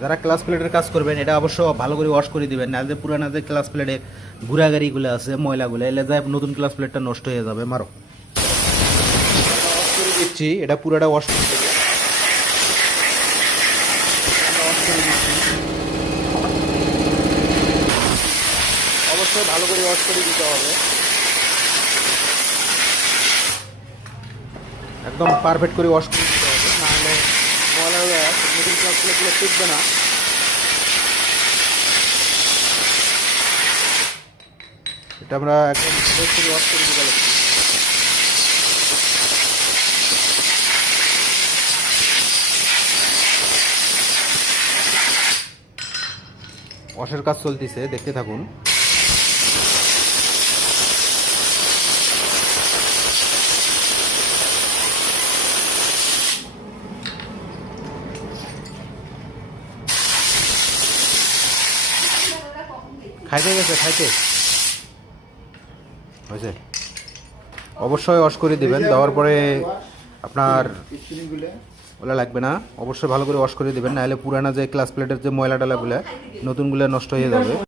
যারা ক্লাস প্লেটের কাজ করবেন এটা অবশ্য ভালো করে ওয়াশ করে দিবেন, নাহলে পুরানা যে ক্লাস প্লেটের গুড়াগাড়িগুলো আছে ময়লাগুলো এলে যায় নতুন ক্লাস প্লেটটা নষ্ট হয়ে যাবে। মারো ওয়াশ করে দিচ্ছি, এটা পুরাটা ওয়াশ করে দেবে। অবশ্যই ভালো করে ওয়াশ করে দিতে হবে, একদম পারফেক্ট করে ওয়াশ করে দিতে হবে, নাহলে ময়লা নতুন ক্লাস প্লেটগুলো টিকবে না। এটা আমরা একদম ফ্রেশ করে ওয়াশ করে দিতে পারছি। ওয়াশের কাজ চলতেছে, দেখতে থাকুন। খাইতে গেছে, খাইতে হয়েছে। অবশ্যই ওয়াশ করে দিবেন, দেওয়ার পরে আপনার ওলা লাগবে না। অবশ্যই ভালো করে ওয়াশ করে দিবেন, নাহলে পুরানা যে ক্লাস প্লেটের যে ময়লা টালাগুলো নতুনগুলো নষ্ট হয়ে যাবে।